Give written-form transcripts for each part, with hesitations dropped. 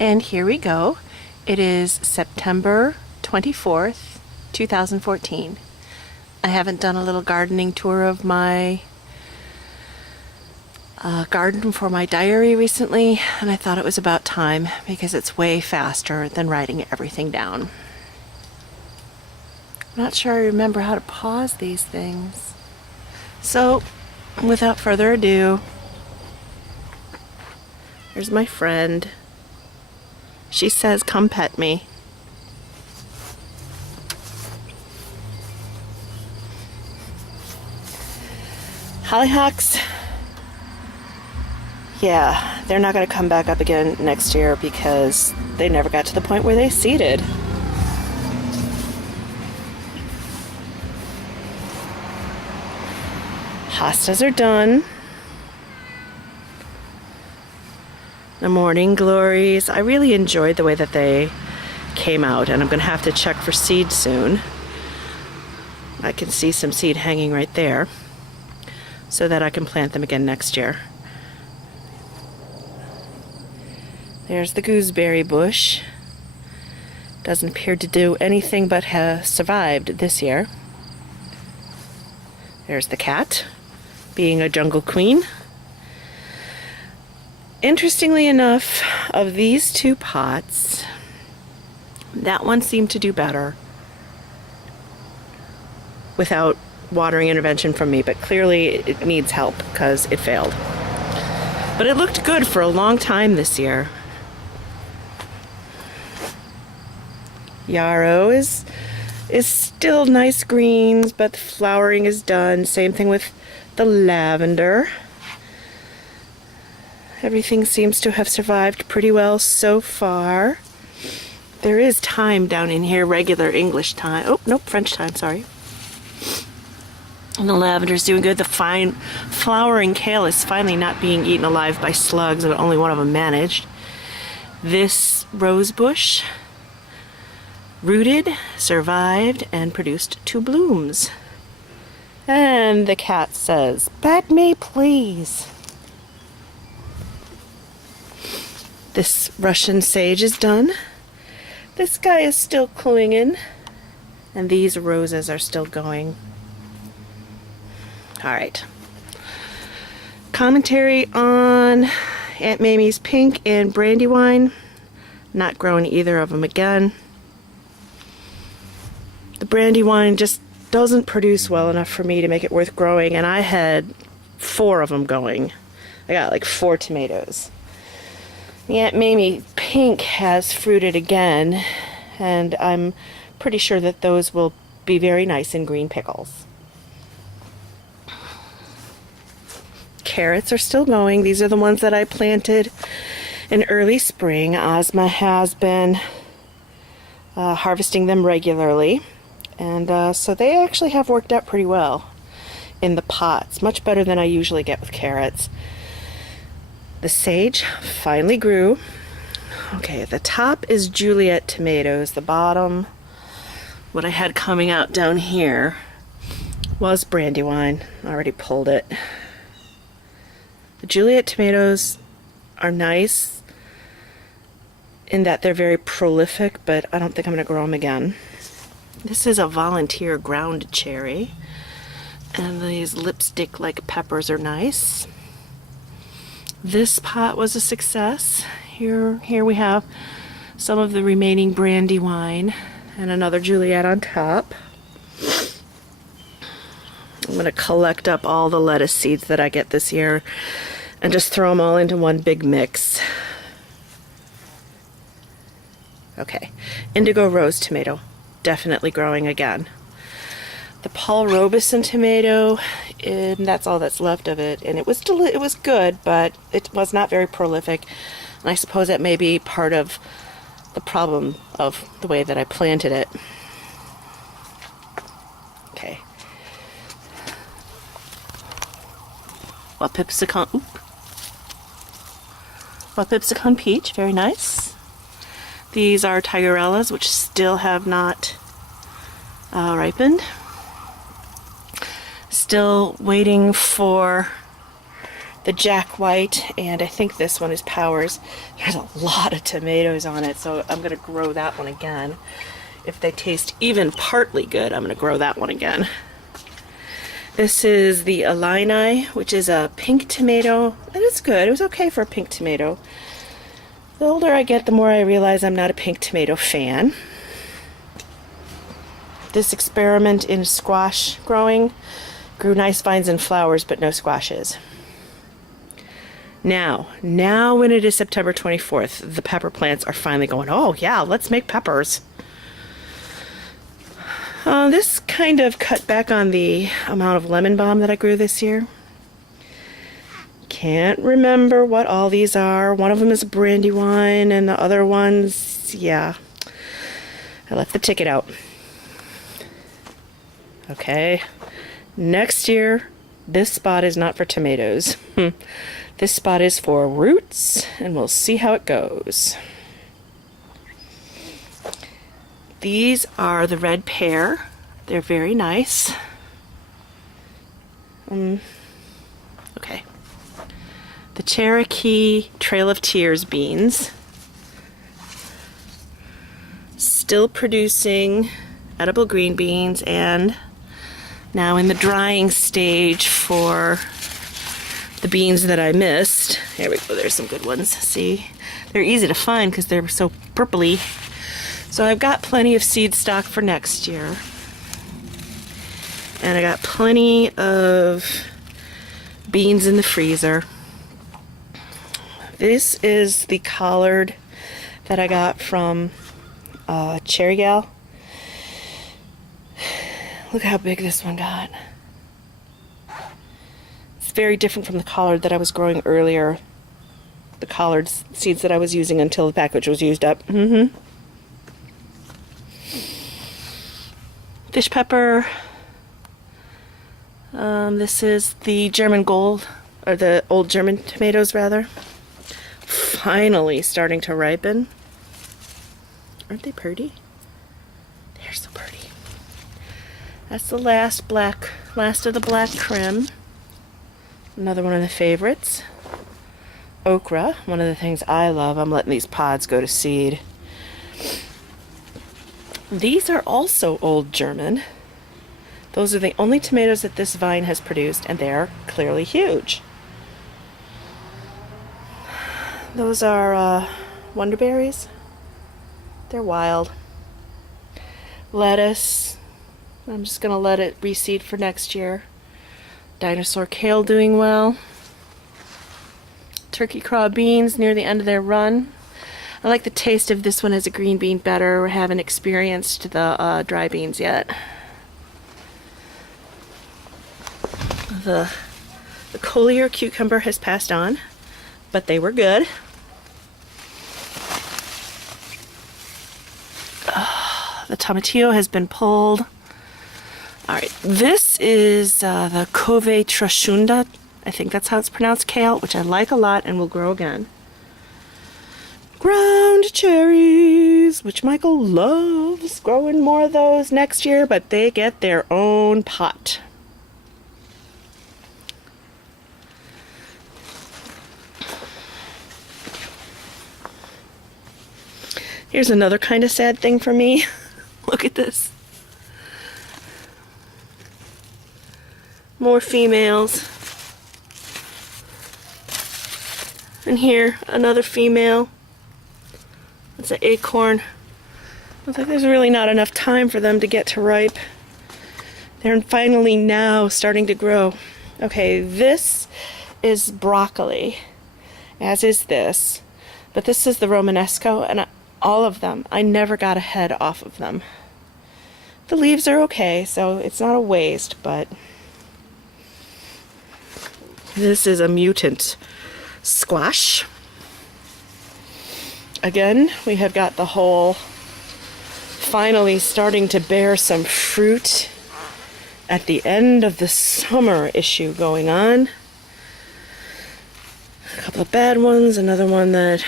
And here we go. It is September 24th, 2014. I haven't done a little gardening tour of my garden for my diary recently, and I thought it was about time because it's way faster than writing everything down. I'm not sure I remember how to pause these things. So, without further ado, here's my friend. She says, "Come pet me." Hollyhocks, yeah, they're not going to come back up again next year because they never got to the point where they seeded. Hostas are done. The morning glories, I really enjoyed the way that they came out, and I'm going to have to check for seed soon. I can see some seed hanging right there so that I can plant them again next year. There's the gooseberry bush. Doesn't appear to do anything but have survived this year. There's the cat, being a jungle queen. Interestingly enough, of these two pots, that one seemed to do better without watering intervention from me, but clearly it needs help because it failed. But it looked good for a long time this year. Yarrow is still nice greens, but the flowering is done. Same thing with the lavender. Everything seems to have survived pretty well so far. There is thyme down in here, regular English thyme. Oh, nope, French thyme, sorry. And the lavender's doing good. The fine flowering kale is finally not being eaten alive by slugs, and only one of them managed. This rose bush rooted, survived, and produced 2 blooms. And the cat says, "Pet me, please." This Russian sage is done. This guy is still clinging, and these roses are still going. All right. Commentary on Aunt Mamie's pink and brandywine. Not growing either of them again. The brandywine just doesn't produce well enough for me to make it worth growing, and I had 4 of them going. I got like 4 tomatoes. The Aunt Mamie pink has fruited again, and I'm pretty sure that those will be very nice in green pickles. Carrots are still going. These are the ones that I planted in early spring. Ozma has been harvesting them regularly, and so they actually have worked out pretty well in the pots, much better than I usually get with carrots. The sage finally grew. Okay, the top is Juliet tomatoes. The bottom, what I had coming out down here, was brandywine. I already pulled it. The Juliet tomatoes are nice in that they're very prolific, but I don't think I'm going to grow them again. This is a volunteer ground cherry, and these lipstick-like peppers are nice. This pot was a success. Here we have some of the remaining brandywine and another Juliet on top. I'm going to collect up all the lettuce seeds that I get this year and just throw them all into one big mix. Okay, indigo rose tomato, definitely growing again. The Paul Robeson tomato, and that's all that's left of it. And it was good, but it was not very prolific. And I suppose that may be part of the problem of the way that I planted it. Okay. Wapipsicum peach, very nice. These are tigerellas, which still have not ripened. Still waiting for the Jack White, and I think this one is Powers. There's a lot of tomatoes on it, so I'm going to grow that one again. If they taste even partly good, I'm going to grow that one again. This is the Illini, which is a pink tomato, and it's good. It was okay for a pink tomato. The older I get, the more I realize I'm not a pink tomato fan. This experiment in squash growing grew nice vines and flowers, but no squashes. Now when it is September 24th, the pepper plants are finally going, oh yeah, let's make peppers. This kind of cut back on the amount of lemon balm that I grew this year. Can't remember what all these are. One of them is a brandy wine, and the other ones, yeah. I left the ticket out. Okay. Next year, this spot is not for tomatoes. This spot is for roots, and we'll see how it goes. These are the red pear. They're very nice. Okay. The Cherokee Trail of Tears beans. Still producing edible green beans, and now in the drying stage for the beans that I missed. Here we go, there's some good ones. See? They're easy to find because they're so purpley. So I've got plenty of seed stock for next year. And I got plenty of beans in the freezer. This is the collard that I got from Cherry Gal. Look how big this one got. It's very different from the collard that I was growing earlier. The collard seeds that I was using until the package was used up. Fish pepper. This is the German Gold, or the old German tomatoes rather. Finally starting to ripen. Aren't they pretty? They're so pretty. That's the last of the black creme. Another one of the favorites. Okra, one of the things I love. I'm letting these pods go to seed. These are also old German. Those are the only tomatoes that this vine has produced, and they're clearly huge. Those are wonderberries. They're wild. Lettuce. I'm just going to let it reseed for next year. Dinosaur kale doing well. Turkey craw beans near the end of their run. I like the taste of this one as a green bean better. I haven't experienced the dry beans yet. The Collier cucumber has passed on, but they were good. The tomatillo has been pulled. Alright, this is the Cove Trashunda. I think that's how it's pronounced, kale, which I like a lot and will grow again. Ground cherries, which Michael loves. Growing more of those next year, but they get their own pot. Here's another kind of sad thing for me. Look at this. More females. And here, another female. It's an acorn. Looks like there's really not enough time for them to get to ripe. They're finally now starting to grow. Okay, this is broccoli, as is this. But this is the Romanesco, and all of them, I never got a head off of them. The leaves are okay, so it's not a waste, but this is a mutant squash. Again, we have got the whole finally starting to bear some fruit at the end of the summer issue going on. A couple of bad ones, another one that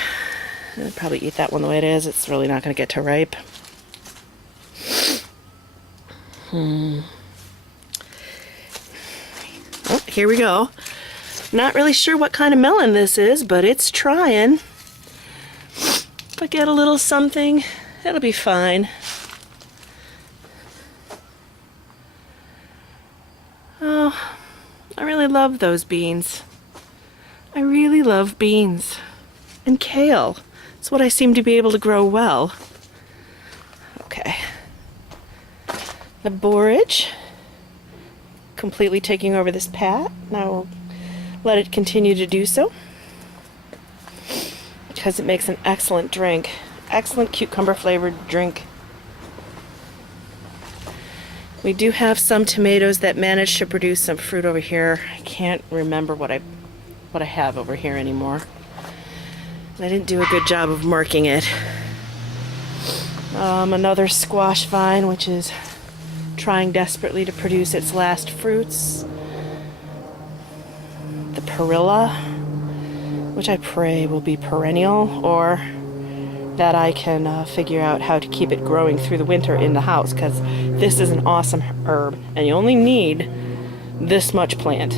I'd probably eat that one the way it is. It's really not going to get to ripe. Oh, here we go. Not really sure what kind of melon this is, but it's trying. If I get a little something, it'll be fine. Oh, I really love those beans. I really love beans. And kale. It's what I seem to be able to grow well. Okay. The borage. Completely taking over this pat. Now we'll let it continue to do so, because it makes an excellent drink. Excellent cucumber flavored drink. We do have some tomatoes that managed to produce some fruit over here. I can't remember what I have over here anymore. I didn't do a good job of marking it. Another squash vine, which is trying desperately to produce its last fruits. The perilla, which I pray will be perennial, or that I can figure out how to keep it growing through the winter in the house, because this is an awesome herb, and you only need this much plant.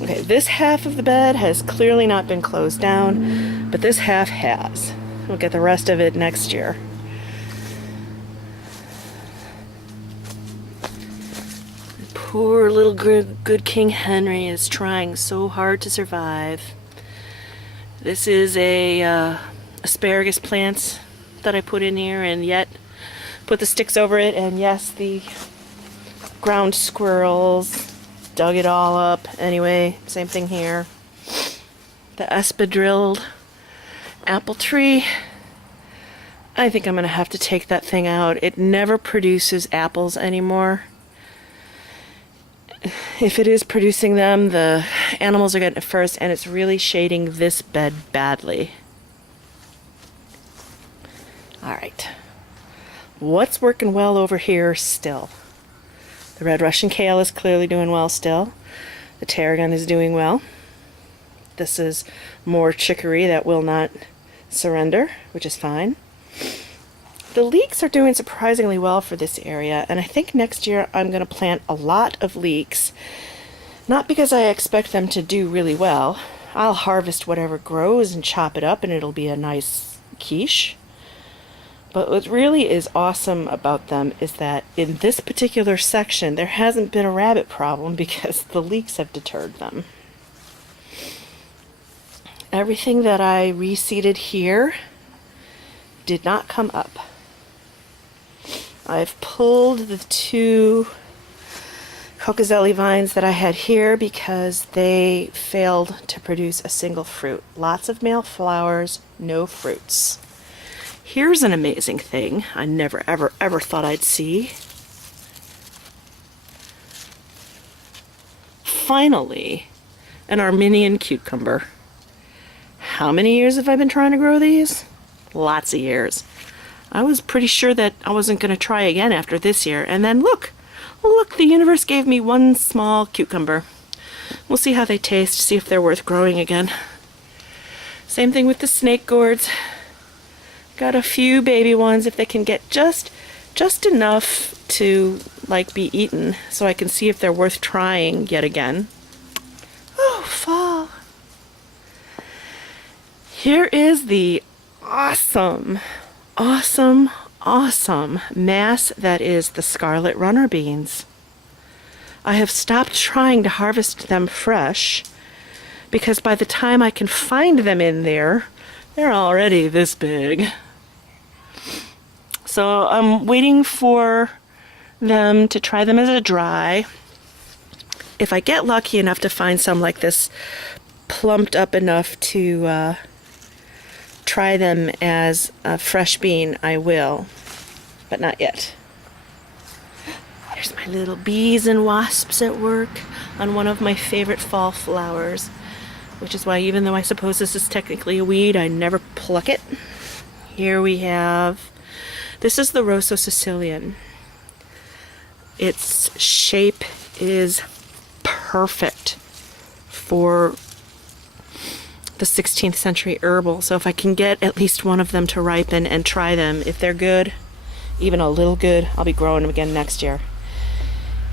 Okay, this half of the bed has clearly not been closed down, but this half has. We'll get the rest of it next year. Poor little good King Henry is trying so hard to survive. This is a asparagus plants that I put in here, and yet put the sticks over it, and yes, the ground squirrels dug it all up. Anyway, same thing here. The espadrilled apple tree. I think I'm gonna have to take that thing out. It never produces apples anymore. If it is producing them, the animals are getting it first, and it's really shading this bed badly. Alright. What's working well over here still? The red Russian kale is clearly doing well still. The tarragon is doing well. This is more chicory that will not surrender, which is fine. The leeks are doing surprisingly well for this area, and I think next year I'm going to plant a lot of leeks. Not because I expect them to do really well. I'll harvest whatever grows and chop it up, and it'll be a nice quiche. But what really is awesome about them is that in this particular section there hasn't been a rabbit problem because the leeks have deterred them. Everything that I reseeded here did not come up. I've pulled the 2 Coccozelli vines that I had here because they failed to produce a single fruit. Lots of male flowers, no fruits. Here's an amazing thing I never ever thought I'd see. Finally, an Armenian cucumber. How many years have I been trying to grow these? Lots of years. I was pretty sure that I wasn't going to try again after this year, and then look, the universe gave me one small cucumber. We'll see how they taste, see if they're worth growing again. Same thing with the snake gourds. Got a few baby ones, if they can get just enough to like be eaten, so I can see if they're worth trying yet again. Oh, fall. Here is the awesome mass that is the scarlet runner beans. I have stopped trying to harvest them fresh because by the time I can find them in there, they're already this big. So I'm waiting for them to try them as a dry. If I get lucky enough to find some like this plumped up enough to try them as a fresh bean, I will, but not yet. There's my little bees and wasps at work on one of my favorite fall flowers, which is why even though I suppose this is technically a weed, I never pluck it. Here we have, this is the Rosso Sicilian. Its shape is perfect for the 16th century herbal, so if I can get at least one of them to ripen and try them, if they're good, even a little good, I'll be growing them again next year.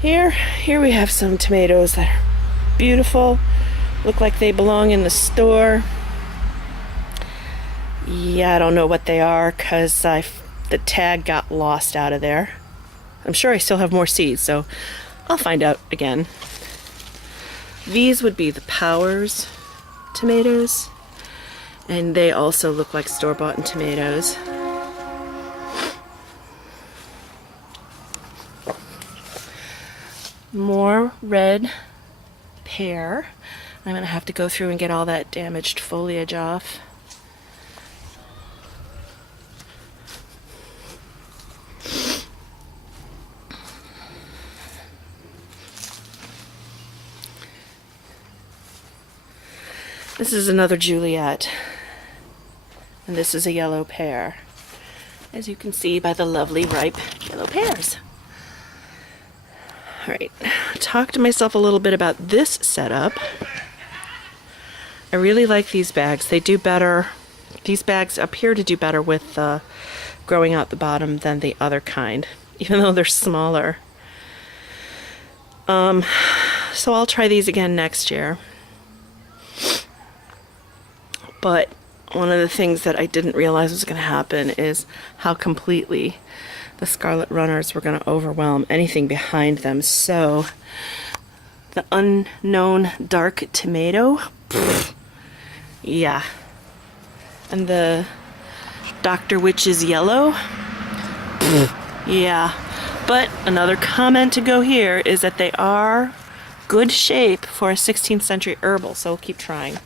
Here we have some tomatoes that are beautiful. Look like they belong in the store. Yeah, I don't know what they are because the tag got lost out of there. I'm sure I still have more seeds, so I'll find out again. These would be the Powers tomatoes, and they also look like store-bought tomatoes. More red pear. I'm going to have to go through and get all that damaged foliage off. This is another Juliet, and this is a yellow pear, as you can see by the lovely ripe yellow pears. Alright, talk to myself a little bit about this setup. I really like these bags. They do better, these bags appear to do better with growing out the bottom than the other kind, even though they're smaller. So I'll try these again next year. But one of the things that I didn't realize was going to happen is how completely the scarlet runners were going to overwhelm anything behind them. So the unknown dark tomato, yeah. And the Dr. Witch's yellow, yeah. But another comment to go here is that they are good shape for a 16th century herbal, so we'll keep trying.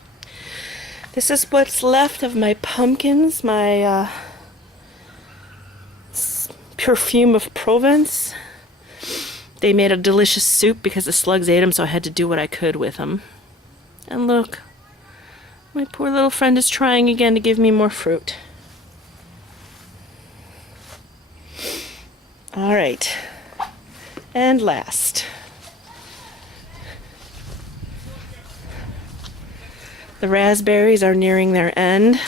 This is what's left of my pumpkins, my perfume of Provence. They made a delicious soup because the slugs ate them, so I had to do what I could with them. And look, my poor little friend is trying again to give me more fruit. All right, and last. The raspberries are nearing their end.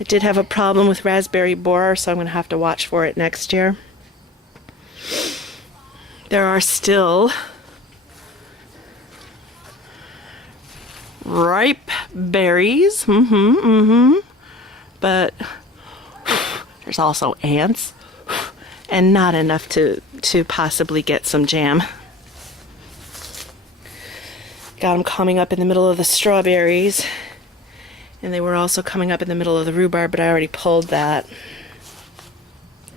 I did have a problem with raspberry borer, so I'm going to have to watch for it next year. There are still ripe berries, but there's also ants, and not enough to possibly get some jam. Got them coming up in the middle of the strawberries, and they were also coming up in the middle of the rhubarb, but I already pulled that.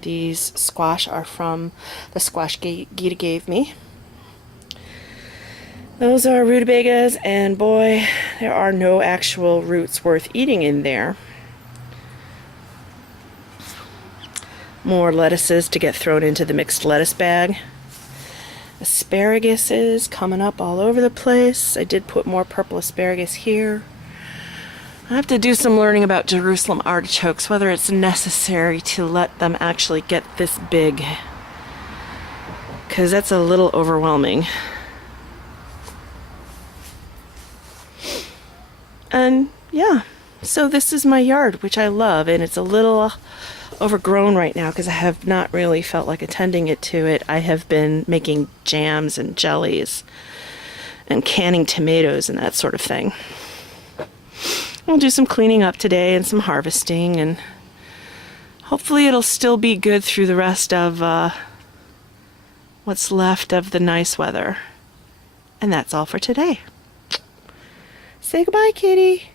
These squash are from the squash Gita gave me. Those are rutabagas, and boy, there are no actual roots worth eating in there. More lettuces to get thrown into the mixed lettuce bag. Asparagus is coming up all over the place. I did put more purple asparagus here. I have to do some learning about Jerusalem artichokes, whether it's necessary to let them actually get this big, because that's a little overwhelming. And yeah, so this is my yard, which I love, and it's a little overgrown right now because I have not really felt like attending it to it. I have been making jams and jellies and canning tomatoes and that sort of thing. I'll do some cleaning up today and some harvesting, and hopefully it'll still be good through the rest of what's left of the nice weather. And that's all for today. Say goodbye, kitty.